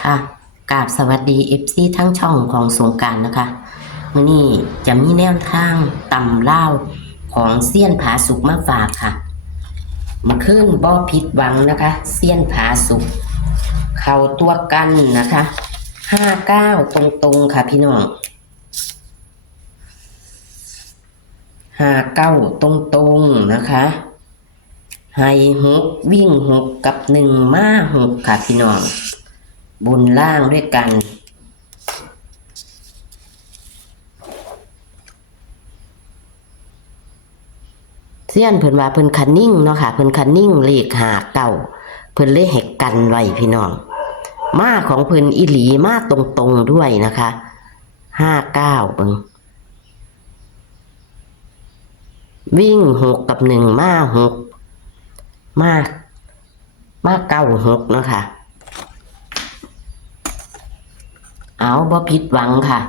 ค่ะกราบสวัสดีFCทั้งช่องของสงกรานต์นะคะมื้อนี้จะมีแนวทางตำลาวของเซียนผาสุกมาฝากค่ะมื้อคืนบ่ผิดหวังนะคะเซียนผาสุกเข้าตัวกันนะคะ59ตรงๆค่ะพี่น้อง59ตรงๆนะคะให้6วิ่ง6กับ1มา6ค่ะพี่น้องบนล่างด้วยกันเซียนเพิ่นว่าเพิ่นคันนิ่งเนาะค่ะเพิ่นคันนิ่งเลขหาเก้าเพิ่นเลยให้กันไว้พี่น้องมาของเพิ่นอีหลีมาตรงๆด้วยนะคะ59เบิ่งวิ่ง6กับ1มา6มา96เนาะค่ะเอาบ่ผิดหวังค่ะ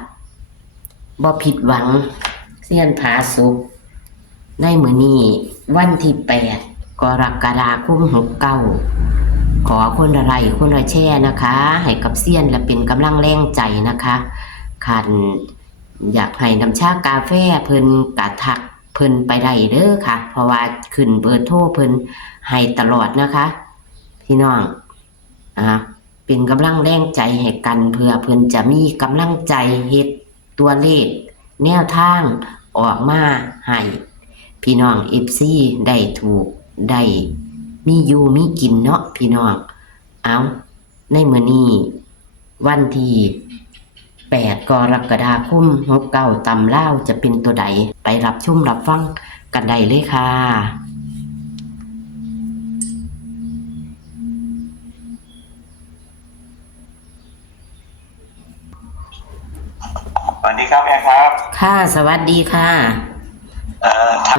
บ่ผิดหวังเซียนผาสุกในมื้อนี้วันที่8กรกฎาคม69ขอคนละไลค์คนละแชร์นะคะให้กับเซียนและเป็นกำลังแรงใจนะคะคันอยากให้น้ำชากาแฟเพิ่นกะทักเพิ่นไปได้เด้อค่ะเพราะว่าขึ้นเบอร์โทรเพิ่นให้ตลอดนะคะพี่น้องเป็นกำลังแรงใจให้กันเพื่อเพิ่นจะมีกำลังใจเฮ็ดตัวเลขแนวทางออกมาให้พี่น้อง FC ได้ถูกได้มีอยู่มีกินเนาะพี่น้องเอาในมื้อนี้วันที่8กรกฎาคม69ตำลาวจะเป็นตัวใดไปรับชมรับฟังกันได้เลยค่ะสวัสดีครับแม่ครับค่ะสวัสดีค่ะท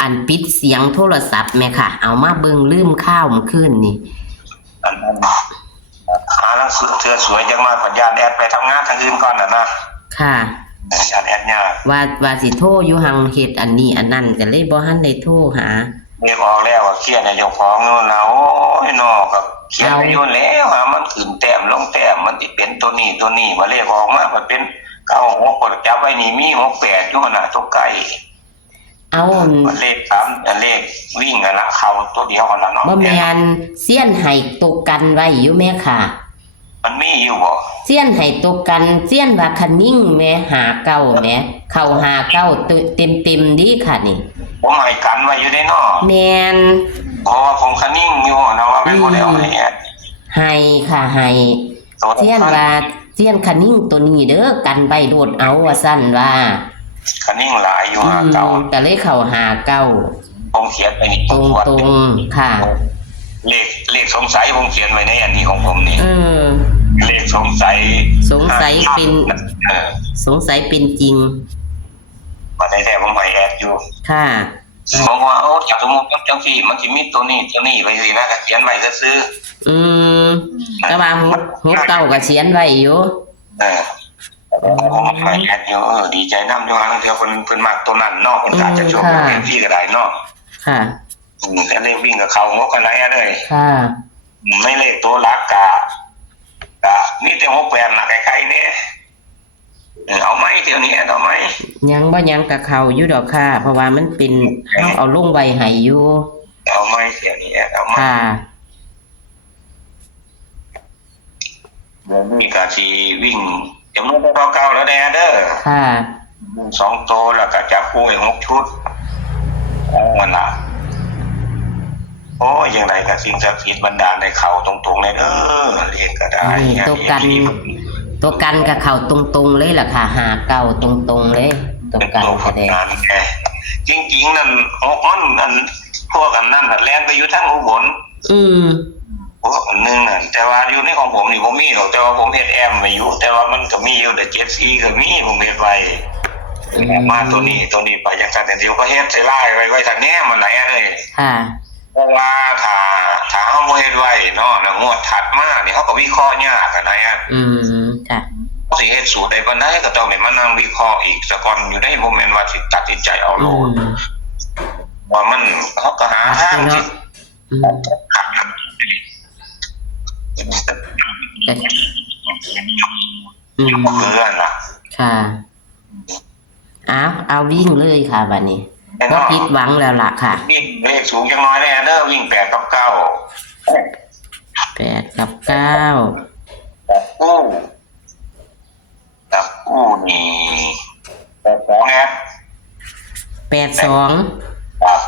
อันปิดเสียงโทรศัพท์แม่ค่ะเอามาเบิ่งลืมข้าวเมื่อคืนนี่ำอันนั้นหาหนังสือเธอสวยจังมากปัญญาแอดไปทำงานทางอื่นก่อนนะค่ะญาติแอดเนี่ยว่าสิโทรอยู่หังเฮ็ดอันนี้อันนั้นก็เลยบ่ทันได้โทรหาเรียกออกแล้วว่าเครียดในเจ้าของนู่นนะโอ้ยนอกับเขียนไปอยู่แล้วมันขึ้นแต้มลงแต้มมันสิเป็นตัวนี้มาเรียกออกมามันเป็น96กดจับไว้นี่มี68อยู่น่ะตัวไก่เอาเลข3เลขวิ่งกันละเข้าตัวเดียวกันละเนาะบ่แม่นเสี้ยนให้ตกกันไว้อยู่แม่ค่ะมันมีอยู่บ่เสี้ยนให้ตกกันเสี้ยนว่าคันนิ่งแม่หาเก้าแม่เข้าหาเก้าเต็มดีค่ะนี่ผมให้กันไว้อยู่ได้เนาะแม่นเพราะว่าผมคันนิ่งอยู่นะว่าเป็นบ่ได้เอาให้ค่ะให้เสี้ยนว่าเสี้ยนคันนิ่งตัวนี้เด้อกันใบโดดเอาว่าซั่นว่าคันนิ่งหลายอยู่5 เก้าแต่เลยเข้าหาเก้าผมเขียนไปนี่ตรงค่ะเลขสงสัยผมเขียนไว้ในอันนี้ของผมนี่เลขสงสัยเป็นสงสัยเป็นจริงมาในแต่ผมไปแอดอยู่ค่ะบอกว่าจากสมมติจังซี่มันสิมีตัวนี้ไปสินะก็เขียนไว้ซื่อแต่ว่าฮุบเก่าก็เขียนไว้อยู่ผมไปแอดอยู่ดีใจนำอยู่เดี๋ยวเพิ่นมักตัวนั้นเนาะเพิ่นอาจจะโชว์เต็มที่ก็ได้เนาะค่ะแล้วเลขวิ่งกับเขางกกันไหนเลยค่ะไม่เลขตัวรักกะนี่แต่68น่ะใกล้ๆนี่เอาไหมเดี๋ยวนี้เอาไหมยังบ่ยังกับเขาอยู่ดอกค่ะเพราะว่ามันเป็นเอาลงไว้ให้อยู่เอาไหมเดี๋ยวนี้เอาไหมค่ะมีกาสีวิ่งจำนวนเก่าแล้วแน่เด้อค่ะ2โตแล้วก็จับคู่อีก6ชุดมันล่ะโอ้ยยังไงกับสิ่งศักดิ์สิทธิ์บันดาลในเข่าตรงๆเลยเด้อเรียกก็ได้ตัวกันกับเข่าตรงๆเลยล่ะค่ะหาเก่าตรงๆเลยตัวกันก็ได้จริงๆนั่นมันนั่นพวกอันนั้นแล่นไปอยู่ทั้งอุบลพวกอันนึงน่ะแต่ว่าอยู่ในของผมนี่ผมมีหรอกแต่ว่าผมเฮ็ดแอมไม่อยู่แต่ว่ามันก็มีอยู่แต่74ก็มีผมเฮ็ดไว้มาตัวนี้ไปจังซั่นแต่เดี๋ยวก็เฮ็ดใส่ลายไว้ทางแน่มันไหลเลยค่ะเพราะว่าถ้าเฮาบ่เฮ็ดไว้เนาะงวดถัดมานี่เฮาก็วิเคราะห์ยากกันนะค่ะสิเฮ็ดสูตรใดปานใดก็ต้องได้มานั่งวิเคราะห์อีกซะก่อนอยู่ได้บ่แม่นว่าสิตัดสินใจเอาโลดว่ามันเฮาก็หาทางสิ ก็อืม บ่เกินล่ะ ค่ะเอาวิ่งเลยค่ะบัดนี้ แน่น บ่ อน ผิดหวังแล้วล่ะค่ะ วิ่งเลขสูงจังน้อยแน่เด้อวิ่ง8 กับ 9 8 กับ 9 จับกู้นี่82นะ 82 ครับ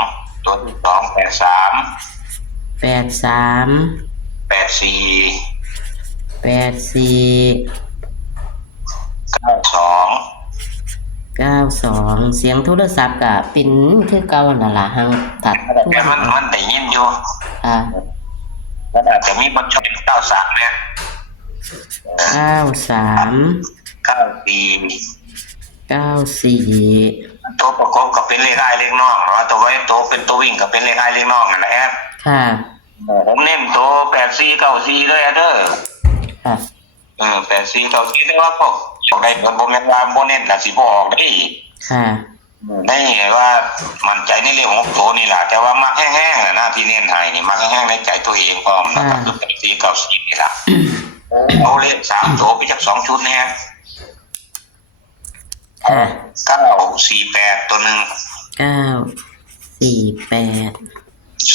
82ตัวที่2 83 83 84 84 92เสียงโทรศัพท์ก็เป็นคือเก่านั่นล่ะหังตัด แต่มันได้ยินอยู่ ค่ะ มันอาจจะมีบนช่อง93นะ93 94 94 ตัวประกอบกับเป็นเลขอ้ายเลขน้องเนาะตัวไว้ตัวเป็นตัววิ่งกับเป็นเลขอ้ายเลขน้องนั่นแหละ ค่ะ ผมเน้นตัว84 94เลยเด้อ ค่ะ 84 94ได้ว่าพวกช่องใดเพิ่นบ่แม่นว่าบ่เน้นน่ะสิบ่ออกได้ ค่ะ ได้ว่ามั่นใจในเรื่องของตัวนี่ล่ะแต่ว่ามักแห้งๆน่ะนะที่เน้นให้นี่มักแห้งๆในใจตัวเองพร้อมนะครับคือ84 94นี่ล่ะเอาเลข3ตัวไปจาก2ชุดเนี่ย ค่ะ 948ตัวนึง 948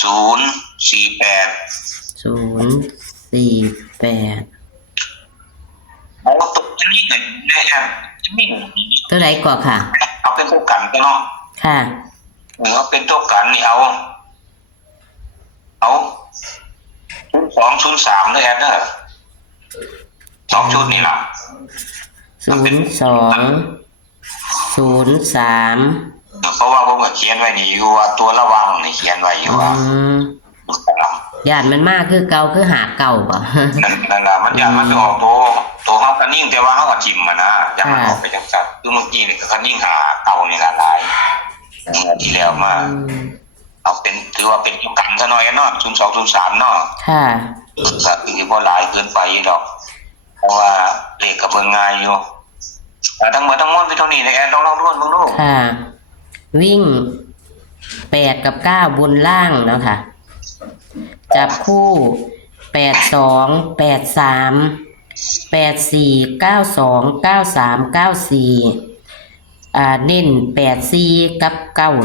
048 048 เอาตัวนี้เงินได้ครับจะมี ตัวไหนก่อนค่ะ เอาเป็นตัวกันก็เนาะ ค่ะ เอาเป็นตัวกันนี่เอา0203ด้วยแอดเด้อ2ชุดนี่ล่ะ 02 03 เพราะว่าผมก็เขียนไว้นี่อยู่ว่าตัวระวังนี่เขียนไว้อยู่ว่า ย่านมันมากคือเก่าคือหาเก่าบ่ นั่นล่ะมันอยากมันจะออกตัวเฮาก็นิ่งแต่ว่าเฮาก็จิ้มมันนะอยากมันออกไปจังซั่นคือเมื่อกี้นี่ก็นิ่งหาเก่านี่ล่ะหลายที่แล้วมาเอาเป็นถือว่าเป็นตัวกันซะหน่อยเนาะ0203เนาะ ค่ะ ก็คือบ่หลายเกินไปดอกเพราะว่าเลขก็เบิ่งง่ายอยู่ทั้งหมดทั้งมวลคือเท่านี้แหละลองๆดู ค่ะ วิ่ง8 กับ 9 บนล่างเนาะค่ะ จับคู่82 83 84 92 93 94เน้น84กับ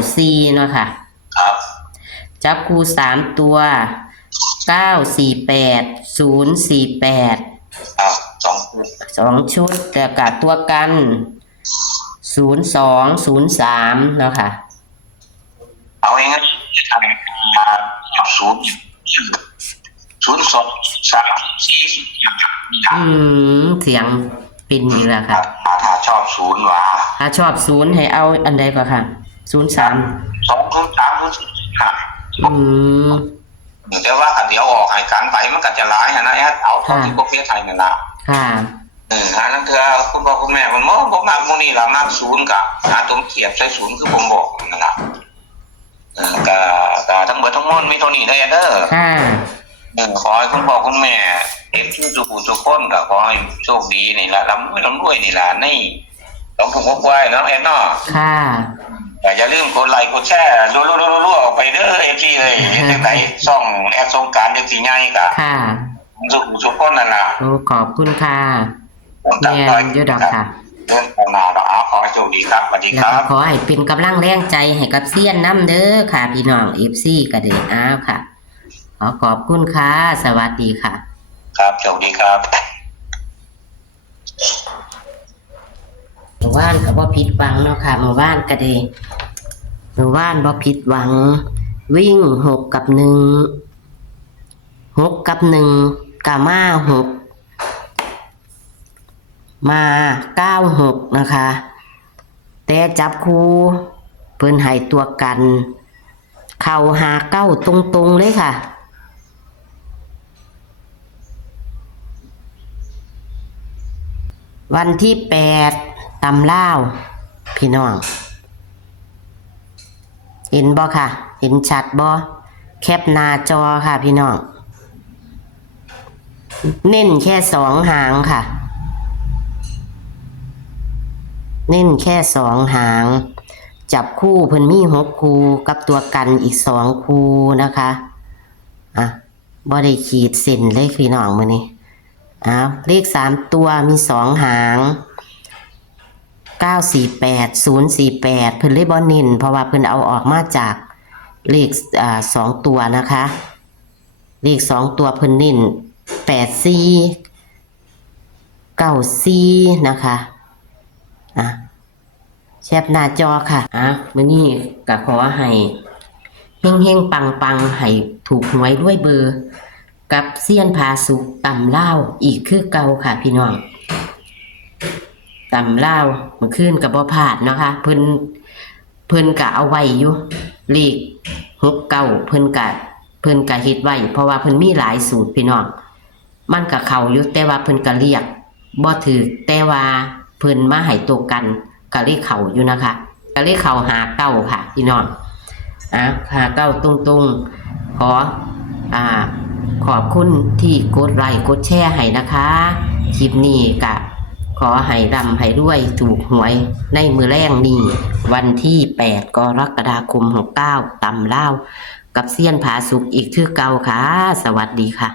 94เนาะค่ะ ครับ จับคู่3ตัว948 048 ครับ2 2 ชุดแล้วก็ตัวกัน0203เนาะค่ะ เอาเองก็ทำเสียงปินอีกแล้วค่ะ ถ้าชอบศูนย์ว่า ถ้าชอบ0ให้เอาอันใดก่อนค่ะ03 203 แต่ว่าเดี๋ยวออกให้กันไปมันก็จะร้ายนะแอดเอาเท่าที่พวกเพื่อไทยนั่นละ ค่ะ หานั่นคือคุณพ่อคุณแม่มันมองผมมากมนี่ละมากศูนย์กับหาตัวเขียบใส่ศูนย์คือผมบอกนั่นละก็ทั้งหมดทั้งมวลมีเท่านี้ได้เด้อ ค่ะ ขอให้คุณพ่อคุณแม่เด็กที่ทุกผู้ทุกคนก็ขอให้โชคดีนี่ละร่ำรวยนี่ละนี่ต้องถูกไว้นะแอดเนาะ ค่ะ อย่าลืมกดไลค์กดแชร์รัวๆออกไปเด้อเอฟซีเลยจังไดซ่องแอดสงกรานต์จังสิใหญ่ก็ ค่ะ ทุกคนนั่นน่ะ โอ้ขอบคุณค่ะแม่นอยู่ดอกค่ะ เรื่องของนาดอกขอให้โชคดีครับสวัสดี แล้ว ครั ก็ บ ขอให้เป็นกำลังแรงใจให้กับเซียนน้ำเด้อค่ะ พี่น้อง FC ก็เด้อ้าวค่ะ ขอบคุณค่ะ สวัสดีค่ะ ครับโชคดีครับ หมู่บ้านก็บ่ผิดหวังเนาะค่ะหมู่บ้านก็เด้หมู่บ้านบ่ผิดหวัง วิ่ง6 กับ 1 6 กับ 1ก็มา6มา96นะคะ แต่จับคู่เพิ่นให้ตัวกัน เข้าหาเก้าตรงๆเลยค่ะ วันที่8ตำล่าวพี่น้อง เห็นบ่ค่ะ เห็นชัดบ่แคปหน้าจอค่ะพี่น้อง เน้นแค่2 หางค่ะ เน้นแค่2 หาง จับคู่เพิ่นมี6 คู่กับตัวกันอีก2 คู่นะคะบ่ได้ขีดเส้นเลยพี่น้องมื้อนี้ เลข3ตัวมี2หาง948 048เพิ่นเลยบ่เน้นเพราะว่าเพิ่นเอาออกมาจากเลข2ตัวนะคะเลข2ตัวเพิ่นเน้น84 94นะคะแชปหน้าจอค่ะมื้อนี้ก็ขอให้เฮงๆปังๆให้ถูกหวยด้วยเบอร์กับเซียนพาสุกตำลาวอีกคือเก่าค่ะพี่น้องตำลาวเมื่อคืนก็บ่พลาดเนาะค่ะเพิ่นก็เอาไว้อยู่เลข69เพิ่นก็เฮ็ดไว้เพราะว่าเพิ่นมีหลายสูตรพี่น้องมันก็เข้าอยู่แต่ว่าเพิ่นก็เรียกบ่ถูกแต่ว่าเพิ่นมาให้ตัวกันก็เลยเข้าอยู่นะคะก็เลยเข้า59ค่ะพี่น้อง59ตรงๆขอบคุณที่กดไลค์กดแชร์ให้นะคะคลิปนี้ก็ขอให้ร่ำให้รวยถูกหวยในมื้อแรงนี้วันที่8กรกฎาคม69ตำลาวกับเซียนผาสุกอีกคือเก่าค่ะสวัสดีค่ะ